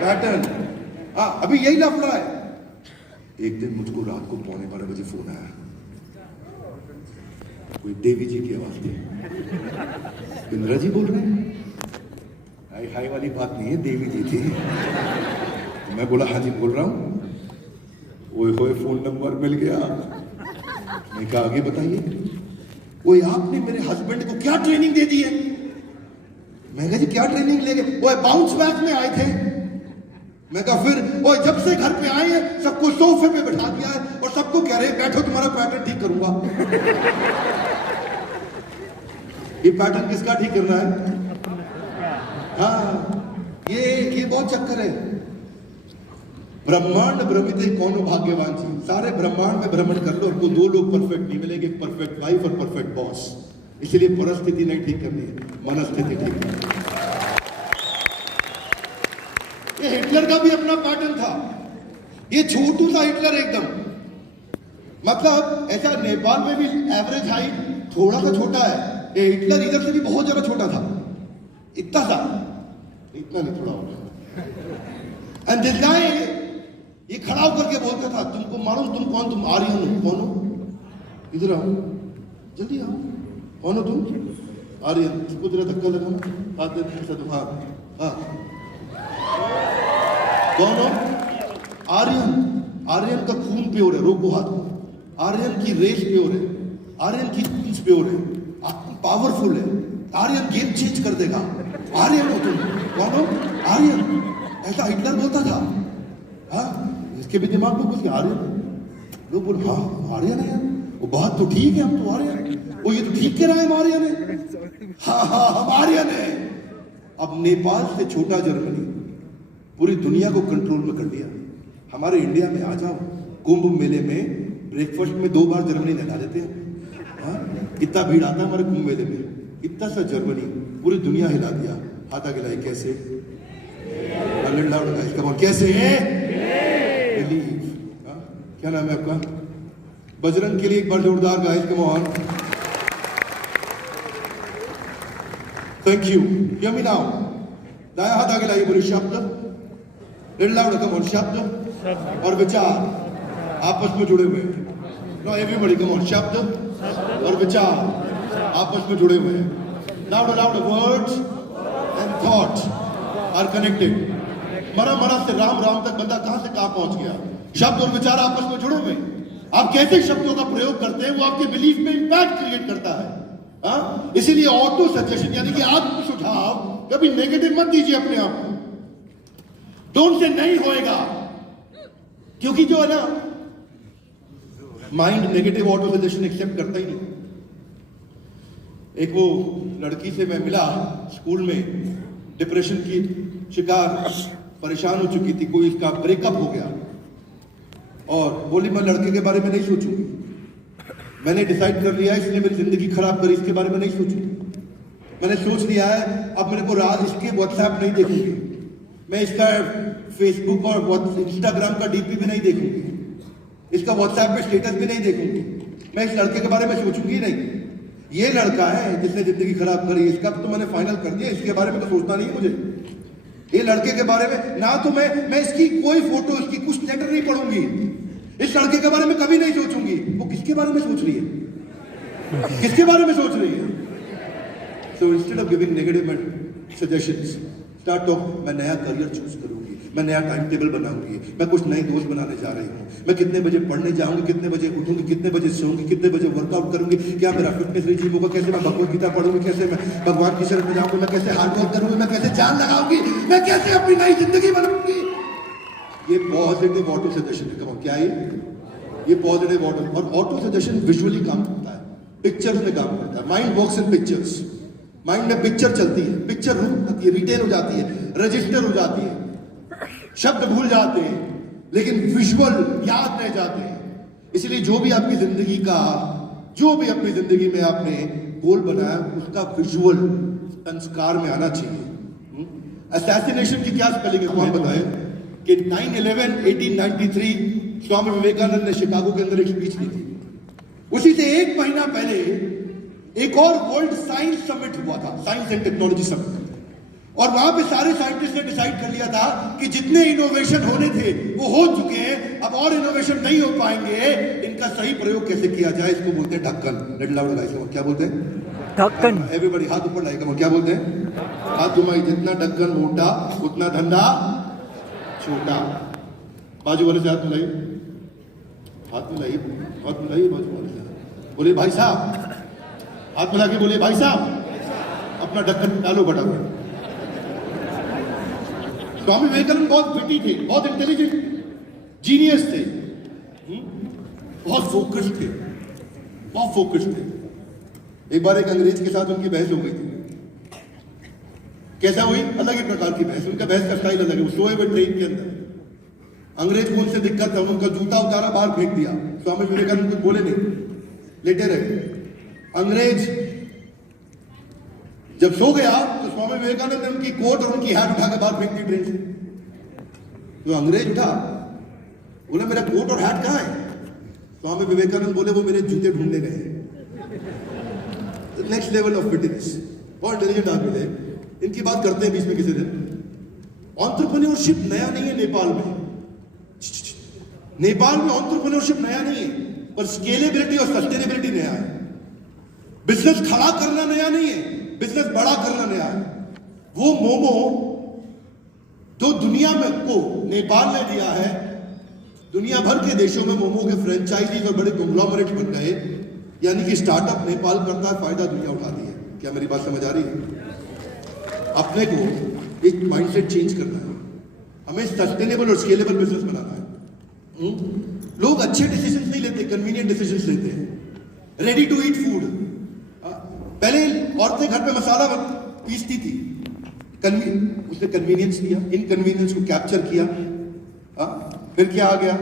पैटर्न। हाँ, अभी यही लफड़ा है। एक दिन मुझको रात को 11:15 बजे फोन आया, कोई देवी जी की आवाज थी। इंदिरा जी बोल रहे हैं? हाय हाय वाली बात नहीं है, देवी जी थी। मैं बोला हाँ जी बोल रहा हूँ। ओए होए, फोन नंबर मिल गया। मैं कहा आगे बताइए। ओए, आपने मेरे हस्बैंड को क्या ट्रेनिंग दे दी है? मैं कहा जी क्या ट्रेनिंग ले गए? ओए, बाउंस बैक में आए थे। मैं कहा फिर? ओए, जब से घर पे आए हैं सबको सोफे पे बैठा दिया है और सबको कह रहे हैं बैठो, तुम्हारा पैटर्न ठीक करूंगा। ये पैटर्न किसका ठीक करना है? हाँ, ये बहुत चक्कर है। ब्रह्मांड भ्रमित कौन भाग्यवान जी। सारे ब्रह्मांड में भ्रमण कर लो, आपको दो लोग परफेक्ट नहीं मिलेंगे, परफेक्ट वाइफ और परफेक्ट बॉस। इसलिए परिस्थिति नहीं ठीक करनी है, मनस्थिति ठीक करनी है। ये हिटलर का भी अपना पैटर्न था। ये छोटू सा हिटलर एकदम, मतलब ऐसा नेपाल में भी एवरेज हाइट थोड़ा सा छोटा है। ये हिटलर इधर से भी बहुत ज्यादा छोटा था, इतना सा, इतना नहीं, थोड़ा और। एंड दिस गाय ये खड़ा होकर के बोलता था, तुमको मालूम तुम कौन, तुम आर्यन हो, कौन हो, इधर आओ, जल्दी आओ, कौन हो तुम? आर्यन। इसको जरा धक्का लगाना, हाथ दे, ऐसा तो, हाँ, कौन हो? आर्यन। आर्यन का खून प्योर है, रोको हाथ को। आर्यन की रेस प्योर है, आर्यन की चीज प्योर है, पावरफुल है, आर्यन गेम चेंज कर देगा। आर्यन हो तुम, कौन हो? आर्यन। ऐसा हिटलर बोलता था। हाँ, इसके भी दिमाग में कुछ आर्यन, लोग बोल, हाँ आर्यन है, वो बात तो ठीक है, हम तो आर्यन, वो ये तो ठीक कह रहा है, हम आर्यन है। हाँ हाँ, हम आर्यन है। अब नेपाल से छोटा जर्मनी पूरी दुनिया को कंट्रोल में कर लिया। हमारे इंडिया में आ जाओ, कुंभ मेले में ब्रेकफास्ट में 2 बार जर्मनी नहला देते हैं। हाँ, कितना भीड़ आता है हमारे कुंभ मेले में, इतना सा जर्मनी पूरी दुनिया हिला दिया। हाथा गिलाई कैसे, कैसे बिलीव। क्या नाम है आपका? बजरंग के लिए एक बार जोरदार guys, come on. Thank you. Hear me now. दाया हाथ आगे लाइए, बोले शब्द, लिटिल लाउड, कम ऑन। शब्द और विचार आपस में जुड़े हुए हैं। No everybody come on. शब्द और विचार आपस में जुड़े हुए हैं। Loud loud, words and thoughts are connected. मरा मरा से राम राम तक बंदा कहां से कहां पहुंच गया। शब्द और विचार आपस में जुड़े हुए। आप कैसे शब्दों का प्रयोग करते हैं वो आपके बिलीफ में इंपैक्ट क्रिएट करता है। हाँ, इसीलिए ऑटो सजेशन यानी कि आत्म सुझाव कभी नेगेटिव मत दीजिए अपने आप को। डोंट से नहीं होएगा, क्योंकि जो है ना, mind negative auto suggestion accept करता ही नहीं। एक वो लड़की से मैं मिला स्कूल में, डिप्रेशन की शिकार, परेशान हो चुकी थी, कोई इसका ब्रेकअप हो गया और बोली मैं लड़के के बारे में नहीं सोचूंगी, मैंने डिसाइड कर लिया है इसने मेरी जिंदगी खराब करी, इसके बारे में नहीं सोचूंगी। मैंने सोच लिया है अब मेरे को रात इसके व्हाट्सएप नहीं देखूंगी, मैं इसका फेसबुक और इंस्टाग्राम का डीपी भी नहीं देखूंगी, इसका व्हाट्सएप पे स्टेटस भी नहीं देखूंगी, मैं इस लड़के के बारे में सोचूंगी नहीं। ये लड़का है जिसने जिंदगी खराब करी, इसका तो मैंने फाइनल कर दिया, इसके बारे में तो सोचना नहीं है मुझे। ये लड़के के बारे में ना तो मैं इसकी कोई फोटो, इसकी कुछ लेटर नहीं पढ़ूंगी, इस लड़के के बारे में कभी नहीं सोचूंगी। वो किसके बारे में सोच रही है, किसके बारे में सोच रही है? So instead of giving negative suggestions, start talk, मैं नया करियर चूज करूंगी, मैं नया टाइम टेबल बनाऊंगी, मैं कुछ नए दोस्त बनाने जा रही हूँ, मैं कितने बजे पढ़ने जाऊंगी, कितने बजे उठूंगी, कितने बजे सोऊंगी, कितने बजे वर्कआउट करूंगी, क्या मेरा फिटनेस रिजीम होगा, कैसे मैं भगवत गीता पढ़ूंगी, कैसे मैं भगवान की शरण में जाऊंगी, मैं कैसे हार्ड वर्क करूंगी, मैं कैसे जान लगाऊंगी, मैं कैसे अपनी नई जिंदगी बनाऊंगी। ये पॉजिटिव ऑटो सजेशन है। क्या ये पॉजिटिव ऑटो, और ऑटो सजेशन विजुअली काम करता है, पिक्चर्स में काम करता है। Mind works in pictures, mind में पिक्चर चलती है, पिक्चर होती है, रिटेन हो जाती है, रजिस्टर हो जाती है, शब्द भूल जाते हैं लेकिन विजुअल याद रह जाते हैं। इसलिए जो भी आपकी जिंदगी का, जो भी अपनी जिंदगी में आपने गोल बनाया, उसका विजुअल संस्कार में आना चाहिए। असैसिनेशन की क्या स्पेलिंग है कौन बताए? कि 9/11 1893 स्वामी विवेकानंद ने शिकागो के अंदर एक स्पीच दी थी। उसी से एक महीना पहले एक और वर्ल्ड साइंस समिट हुआ था, साइंस एंड टेक्नोलॉजी समिट, और वहां पे सारे साइंटिस्ट ने डिसाइड कर लिया था कि जितने इनोवेशन होने थे वो हो चुके हैं, अब और इनोवेशन नहीं हो पाएंगे, इनका सही प्रयोग कैसे किया जाए, इसको बोलते हैं ढक्कन। लिटिल लाउड गाइस, क्या बोलते हैं? ढक्कन। एवरीबॉडी हाथ ऊपर लाइएगा, क्या बोलते हैं? हाथ घुमाइए, जितना ढक्कन मोटा उतना धंधा छोटा। बाजू वाले से हाथ मिलाइए, हाथ मिलाइए, हाथ मिलाइए बाजू वाले से, बोलिए भाई साहब, हाथ मिला के बोलिए भाई साहब अपना ढक्कन डालो फटाफट। स्वामी विवेकानंद बहुत विटी थे, बहुत इंटेलिजेंट जीनियस थे, बहुत फोकस्ड थे, बहुत फोकस्ड थे। एक बार एक अंग्रेज के साथ उनकी बहस हो गई थी। कैसा हुई? अलग ही प्रकार की बहस, उनका बहस का स्टाइल अलग है। वो सोए हुए ट्रेन के अंदर, अंग्रेज को उनसे दिक्कत था, उनका जूता उतारा बाहर फेंक दिया, स्वामी विवेकानंद कुछ बोले नहीं, लेटे रहे। अंग्रेज जब सो गया तो स्वामी विवेकानंद ने उनकी कोट और उनकी हैट उठा के बाहर फेंक दी ट्रेन से। तो अंग्रेज उठा, बोला मेरा कोट और हैट कहां है? स्वामी विवेकानंद बोले वो मेरे जूते ढूंढने गए हैं। नेक्स्ट लेवल ऑफ फिटनेस, बहुत इंटेलिजेंट आदमी थे। इनकी बात करते हैं बीच में किसी दिन। एंटरप्रेन्योरशिप नया नहीं है नेपाल में। नेपाल में एंटरप्रेन्योरशिप नया नहीं है, पर स्केलेबिलिटी और सस्टेनेबिलिटी नया है। बिजनेस खड़ा करना नया नहीं है, बिजनेस बड़ा करना नया है। वो मोमो जो दुनिया में को नेपाल ने दिया है, दुनिया भर के देशों में मोमो के फ्रेंचाइजीज और बड़े कंग्लोमरेट बन गए, यानी कि स्टार्टअप नेपाल करता है, फायदा दुनिया उठाती है। क्या मेरी बात समझ आ रही है? अपने को एक माइंडसेट चेंज करना है, हमें सस्टेनेबल और स्केलेबल बिजनेस बनाना है। लोग अच्छे डिसीजंस नहीं लेते, कन्वीनियंट डिसीजंस लेते हैं। रेडी टू ईट फूड, पहले औरतें घर पे मसाला पीसती थी, उसने कन्वीनियंस दिया, इनकन्वीनियंस को कैप्चर किया। फिर क्या आ गया?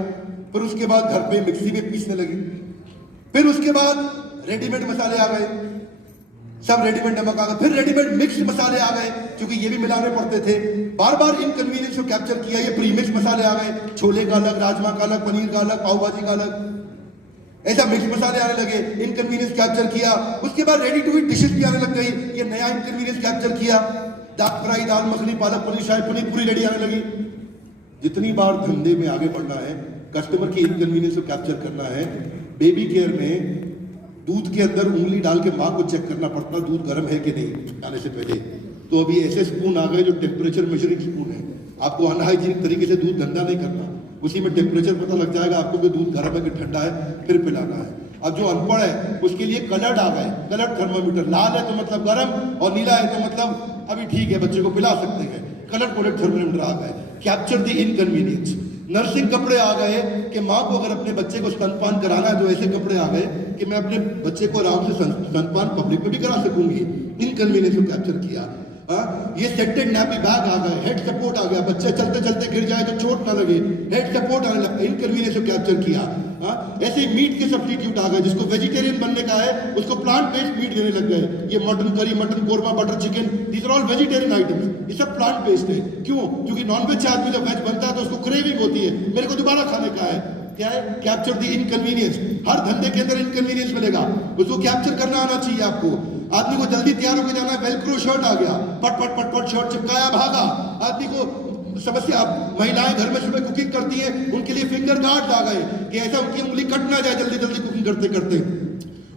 फिर उसके बाद घर पे मिक्सी में पीसने लगी। फिर उसके बाद रेडीमेड मसाले आ गए, सब रेडीमेड नमक आ गया। फिर रेडीमेड मिक्स मसाले आ गए, क्योंकि ये भी मिलाने पड़ते थे। बार बार इनकन्वीनियंस को कैप्चर किया, ये प्रीमिक्स मसाले आ गए, छोले का अलग, राजमा का अलग, पनीर का अलग, पाव भाजी का अलग, ऐसा मिक्स मसाले आने लगे। इनकन्वीनियंस कैप्चर किया, उसके बाद रेडी टू ईट डिशेस भी आने लग गई, ये नया इनकन्वीनियंस कैप्चर किया। दाल फ्राई, दाल मखनी, पालक पनीर, शाही पनीर पूरी रेडी आने लगी। जितनी बार धंधे में आगे बढ़ना है, कस्टमर की इनकन्वीनियंस को कैप्चर करना है। बेबी केयर में दूध के अंदर उंगली डाल के माँ को चेक करना पड़ता, दूध गर्म है कि नहीं खाने से पहले। तो अभी ऐसे स्पून आ गए जो टेम्परेचर मेजरिंग स्पून है। आपको अनहाइजीनिक तरीके से दूध गंदा नहीं करना, उसी में टेम्परेचर पता लग जाएगा आपको कि दूध गर्म है कि ठंडा है, फिर पिलाना है। अब जो अनपढ़ है उसके लिए कलर्ड आ गए, कलर्ड थर्मामीटर। लाल है तो मतलब गर्म और नीला है तो मतलब अभी ठीक है, बच्चे को पिला सकते हैं। कलर्ड कोडेड थर्मामीटर आ गए, कैप्चर द इनकन्वीनियंस। नर्सिंग कपड़े आ गए कि माँ को अगर अपने बच्चे को स्तनपान कराना है तो ऐसे कपड़े आ गए कि मैं अपने बच्चे को आराम से स्तनपान पब्लिक में भी करा सकूंगी। इनकन्वीनियंस को कैप्चर किया। ये सेटेड नैपी बैग आ गए, हेड सपोर्ट आ गया, बच्चे चलते चलते गिर जाए तो चोट ना लगे, हेड सपोर्ट आने लगा, इनकन्वीनियंस को कैप्चर किया। ऐसे ही मीट के सब्स्टिट्यूट आ गए, जिसको वेजिटेरियन बनने का है उसको प्लांट बेस्ड मीट देने लग गए। ये mutton curry, mutton korma, butter chicken, these are all vegetarian items, ये सब प्लांट बेस्ड है। क्यों? क्योंकि नॉनवेज आदमी जब वेज बनता है तो उसको क्रेविंग होती है, मेरे को दोबारा खाने का है। क्या है? Capture the inconvenience. हर धंधे के अंदर इनकन्वीनियंस मिलेगा, उसको कैप्चर करना आना चाहिए आपको। आदमी को जल्दी तैयार होकर जाना है, वेलक्रो शर्ट आ गया, पट पट पट पट शर्ट चिपकाया, भागा। आदमी को समस्या, महिलाएं घर में सुबह कुकिंग करती हैं, उनके लिए फिंगर गार्ड्स आ गए कि ऐसा उनकी उंगली कट ना जाए जल्दी जल्दी कुकिंग करते करते,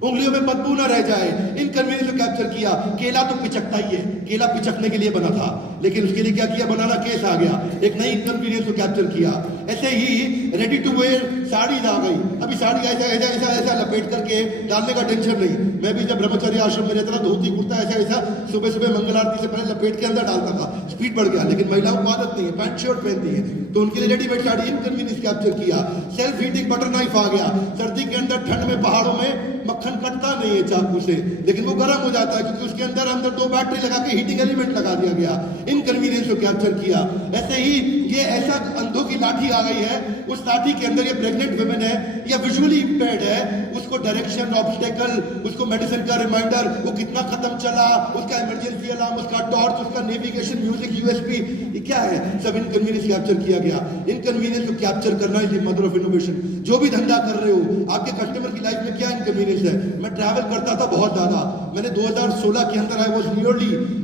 उंगलियों में बदबू ना रह जाए। इनकन्वीनियंस को कैप्चर किया। केला तो पिचकता ही है, केला पिचकने के लिए बना था, लेकिन उसके लिए क्या किया? बनाना केस आ गया, एक नई इनकन्वीनियंस को कैप्चर किया। ऐसे ही रेडी टू वेयर साड़ीज आ गई। अभी साड़ी ऐसा ऐसा ऐसा ऐसा लपेट करके डालने का टेंशन नहीं। मैं भी जब ब्रह्मचर्य आश्रम में रहता था, धोती कुर्ता ऐसा ऐसा सुबह सुबह मंगल आरती से पहले लपेट के अंदर डालता था, स्पीड बढ़ गया। लेकिन महिलाओं को आदत नहीं है, पैंट शर्ट पहनती है, तो उनके लिए रेडीमेड साड़ी, इनकन्वीनियंस कैप्चर किया। सेल्फ हीटिंग बटर नाइफ आ गया। सर्दी के अंदर ठंड में पहाड़ों में मक्खन कटता नहीं है चाकू से, लेकिन वो गर्म हो जाता है क्योंकि उसके अंदर अंदर 2 बैटरी लगा के हीटिंग एलिमेंट लगा दिया गया। इनकन्वीनियंस को कैप्चर किया। ऐसे ही ये ऐसा अंधों की लाठी आ गई है, उस लाठी के अंदर ये प्रेग्नेंट वुमेन है या विजुअली इंपेयर्ड है, उसको डायरेक्शन, ऑब्स्टेकल, उसको मेडिसिन का रिमाइंडर, वो कितना खत्म चला, उसका इमरजेंसी अलार्म, उसका टॉर्च, उसका नेविगेशन, म्यूजिक, यूएसबी, ये क्या है? सब इनकन्वीनियंस कैप्चर किया गया। इनकन्वीनियंस को कैप्चर करना is the mother of innovation. जो भी धंधा कर रहे हो, आपके कस्टमर की लाइफ में क्या इनकन्वीनियंस है? मैं ट्रैवल करता था बहुत ज्यादा। मैंने 2016 के अंदर I was nearly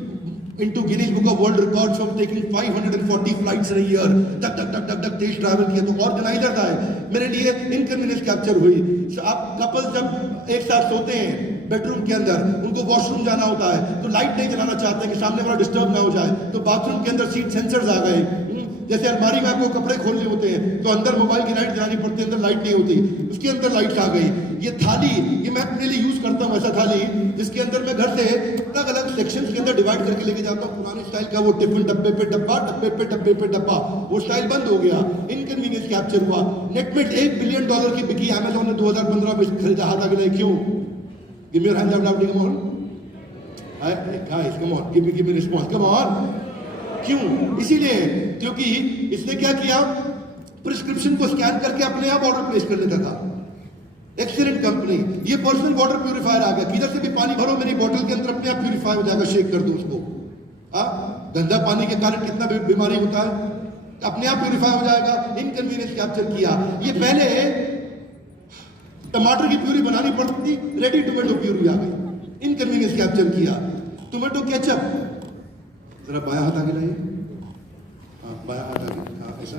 into Guinness Book of World Records from taking 540 flights in a year. तक तक तक तक तक तेज ट्रैवल किया, तो ऑर्गेनाइजर था मेरे लिए इनकन्वीनियंस कैप्चर हुई। आप कपल जब एक साथ सोते हैं बेडरूम के अंदर, उनको वॉशरूम जाना होता है तो लाइट नहीं जलाना चाहते कि सामने वाला डिस्टर्ब ना हो जाए, तो बाथरूम के अंदर सीट सेंसर्स आ गए। जैसे अलमारी में आपको कपड़े खोलने होते हैं तो अंदर मोबाइल की लाइट जलानी पड़ती है, अंदर लाइट नहीं होती, उसके अंदर लाइट्स आ गई। ये थाली, ये मैं अपने लिए यूज करता हूँ, ऐसा थाली जिसके अंदर मैं घर से अलग अलग सेक्शंस के अंदर डिवाइड करके लेके जाता हूँ। पुराने स्टाइल का वो टिफिन डब्बे पे डब्बा, डब्बे पे डब्बे पे डब्बा, वो स्टाइल बंद हो गया। इनकन्वीनियंस कैप्चर हुआ। नेटमेट $1 बिलियन की बिकी, अमेजॉन ने 2015 में खरीदा। हाथ आगे नहीं, क्यों? Give me your hands up, come on guys, come on, give me response, come on. क्यों? इसीलिए क्योंकि इसने क्या किया? प्रिस्क्रिप्शन को स्कैन करके अपने आप ऑर्डर प्लेस कर लेता था। Excellent company. ये पर्सनल वाटर प्यूरिफायर आ गया, किधर से भी पानी भरो मेरी बोतल के अंदर अपने आप प्यूरिफाई हो जाएगा, शेक कर दो उसको। गंदा पानी के कारण कितना बीमारी होता है, अपने आप प्यूरिफाई हो जाएगा। इनकन्वीनियंस कैप्चर किया। ये पहले टमाटर की प्यूरी बनानी पड़ती थी, रेडी टोमेटो प्यूरी आ गई। इनकन्वीनियंस कैप्चर किया। टोमेटो केचप, जरा बायां हाथ आगे लाइए, हाँ बायां हाथ आगे, हाँ ऐसा।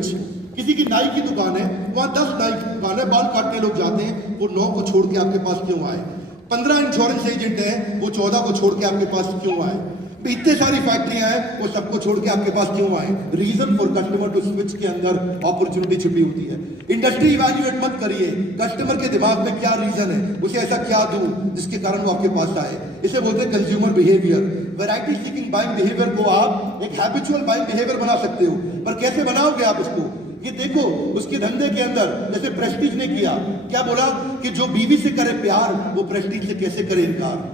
किसी की नाई की दुकान है, वहां 10 नाई की दुकान है, बाल काटने लोग जाते हैं, वो 9 को छोड़ के आपके पास क्यों आए? 15 इंश्योरेंस एजेंट हैं, वो 14 को छोड़ के आपके पास क्यों आए? इतने सारी फैक्ट्रियां हैं, वो सबको छोड़ के आपके पास क्यों आए? Reason for customer to switch के अंदर अपॉर्चुनिटी छिपी होती है। इंडस्ट्री इवैल्यूएट मत करिए, कस्टमर के दिमाग में क्या रीजन है, उसे ऐसा क्या दूं जिसके कारण वो आपके पास आए। इसे बोलते हैं consumer behaviour. Variety seeking buying behaviour को आप एक हैबिचुअल बाइंग बिहेवियर बना सकते हो, पर कैसे बनाओगे आप उसको? ये देखो उसके धंधे के अंदर, जैसे प्रेस्टीज ने किया, क्या बोला कि जो बीवी से करे प्यार वो प्रेस्टीज से कैसे करे इनकार।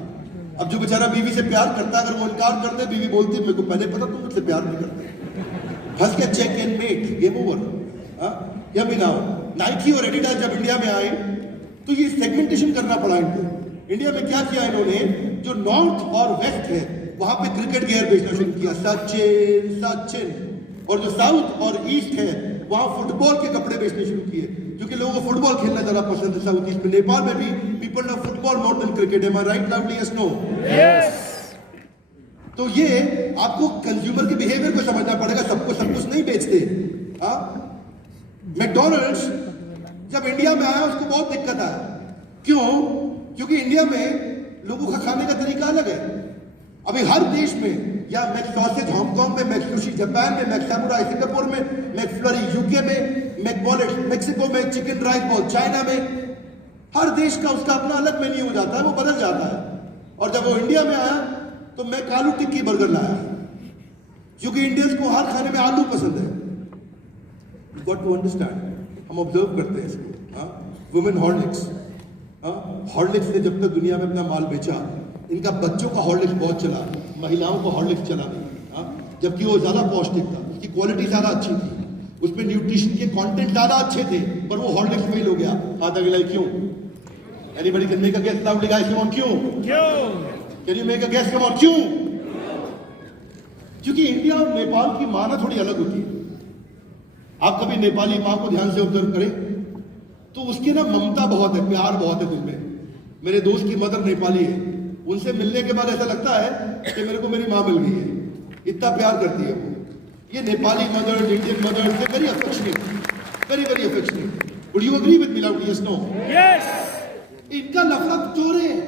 अब जो बेचारा बीवी से प्यार करता है, अगर वो इनकार कर दे, बीवी बोलती है मेरे को पहले पता तुम मुझसे प्यार नहीं करते, फंस के check and mate, game over. या भी ना हो, नाइकी और एडिडास जब इंडिया में आए तो ये सेगमेंटेशन करना पड़ा इनको। इंडिया में क्या किया इन्होंने, जो नॉर्थ और वेस्ट है वहां पे क्रिकेट गियर बेचना शुरू किया, सचिन सचिन, और जो साउथ और ईस्ट है वहां फुटबॉल के कपड़े बेचने शुरू किए, क्योंकि लोगों को फुटबॉल खेलना ज्यादा पसंद है साउथ ईस्ट में। नेपाल में भी people love football more than cricket. Am I right lovely? Yes no? Yes. तो ये आपको कंज्यूमर के बिहेवियर को समझना पड़ेगा, सबको सब कुछ नहीं बेचते। मैकडॉनल्ड्स जब इंडिया में आया उसको बहुत दिक्कत आया, क्यों? क्योंकि इंडिया में लोगों का खाने का तरीका अलग है। अभी हर देश में, या मैक सॉसेज हांगकांग में, मैक सुशी जापान में, मैक सामुराई सिंगापुर में, मैक फ्लरी यूके में, मैक बॉलेट मेक्सिको में, चिकन राइस बॉल चाइना में, हर देश का उसका अपना अलग मेन्यू हो जाता है, वो बदल जाता है। और जब वो इंडिया में आया तो मैं आलू टिक्की बर्गर लाया, क्योंकि इंडियंस को हर खाने में आलू पसंद है। गॉट टू अंडरस्टैंड, हम ऑब्जर्व करते हैं इसको। वुमेन हॉर्लिक्स, हॉर्लिक्स ने जब तक दुनिया में अपना माल बेचा, इनका बच्चों का हॉर्लिक्स बहुत चला, महिलाओं का हॉर्लिक्स चला नहीं। जबकि वो ज्यादा पौष्टिक था, उसकी क्वालिटी ज्यादा अच्छी थी, उसमें न्यूट्रिशन के कंटेंट ज्यादा अच्छे थे, पर वो हॉर्लिक्स फेल हो गया। हाथ आगे लाइए, क्यों? Anybody can make a guess loudly guys, come on, क्यों? Can you make a guess, come on, क्यों? क्योंकि इंडिया और नेपाल की मां ना थोड़ी अलग होती है। आप कभी नेपाली मां को ध्यान से ऑब्जर्व करें तो उसकी ना ममता बहुत है, प्यार बहुत है दिल में। मेरे दोस्त की मदर नेपाली है, उनसे मिलने के बाद ऐसा लगता है कि मेरे को मेरी मां मिल गई है, इतना प्यार करती है वो। ये Nepali mother, Indian mother, they very affectionate, very very affectionate. Would you agree with me loudly? Yes no? Yes. इनका लफड़ा चोरे है,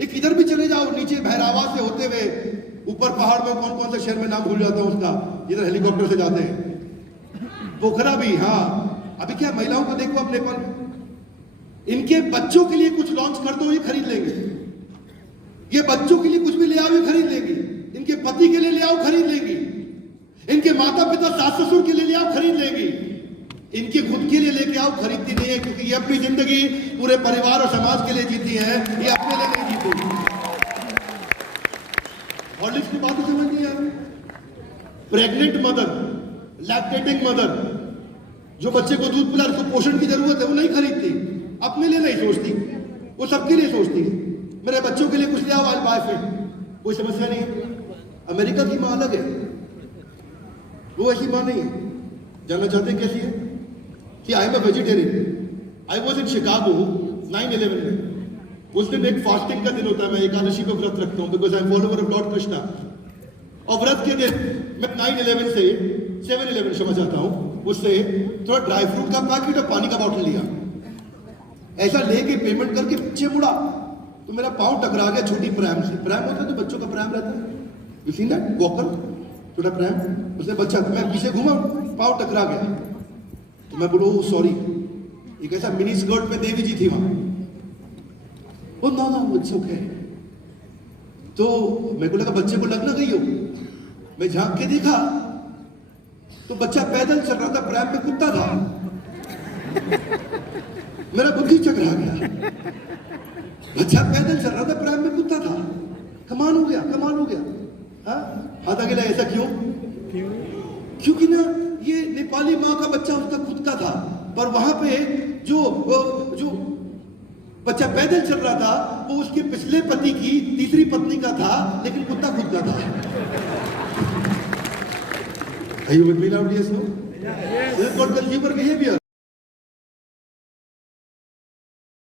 एक इधर भी चले जाओ, नीचे भैरावा से होते हुए ऊपर पहाड़ में, कौन कौन से शहर में नाम भूल जाता हूं उसका, इधर हेलीकॉप्टर से जाते हैं, पोखरा भी। हाँ, अभी क्या महिलाओं को देखो अब नेपाल में, इनके बच्चों के लिए कुछ लॉन्च कर दो, ये खरीद लेंगे। ये बच्चों के लिए कुछ भी ले आओ, ये खरीद लेंगी। इनके पति के लिए ले आओ, खरीद लेंगी। इनके माता पिता सास ससुर के लिए ले आओ, खरीद लेंगी। इनके खुद के लिए लेके आओ, खरीदती नहीं है, क्योंकि ये अपनी जिंदगी पूरे परिवार और समाज के लिए जीती है, ये अपने लिए नहीं जीती। हॉर्लिक्स की बात समझ नहीं आ रही। प्रेग्नेंट मदर, लैक्टेटिंग मदर, जो बच्चे को दूध पिला, उसको पोषण की जरूरत है, वो नहीं खरीदती, अपने लिए नहीं सोचती, वो सबके लिए सोचती है। मेरे बच्चों के लिए कुछ ले आओ, आई बाय फिट, कोई समस्या नहीं है। अमेरिका की मां अलग है, वो ऐसी मां नहीं है। जानना चाहते हैं कैसी है? कि I am a vegetarian. I was in Chicago 9/11 में। उस दिन एक फास्टिंग का दिन होता है, मैं एकादशी को व्रत रखता हूँ, because I am follower of Lord Krishna. और व्रत के दिन मैं 9/11 से 7/11 क्षमा चाहता हूँ, उससे थोड़ा ड्राई फ्रूट का पैकेट और पानी का बॉटल लिया, ऐसा लेके पेमेंट करके पीछे मुड़ा तो मेरा पाँव टकरा गया छोटी प्रैम से। प्रैम होता है तो बच्चों का प्रैम रहता है, यू सी दैट, वॉकर, छोटा प्रैम, उसने बच्चा, मैं पीछे घूमा, पाँव टकरा गया। तो मैं बोलो सॉरी, एक ऐसा मिनी स्कर्ट में देवी जी थी वहां, ओ ना ना इट्स ओके। तो मेरे को लगा बच्चे को लग ना गई हो, मैं झांक के देखा तो बच्चा पैदल चल रहा था, प्रैम में कुत्ता था। मेरा बुद्धि चकरा गया, बच्चा पैदल चल रहा था, प्रैम में कुत्ता था। कमाल हो गया, कमाल हो गया। हाँ, हाथ आगे लाया, ऐसा क्यों? क्योंकि ना ये नेपाली माँ का बच्चा उसका खुद का था, पर वहां पे जो बच्चा पैदल चल रहा था वो उसके पिछले पति की तीसरी पत्नी का था, लेकिन कुत्ता खुद का था। Are you with me now, dear? This is called consumer behavior.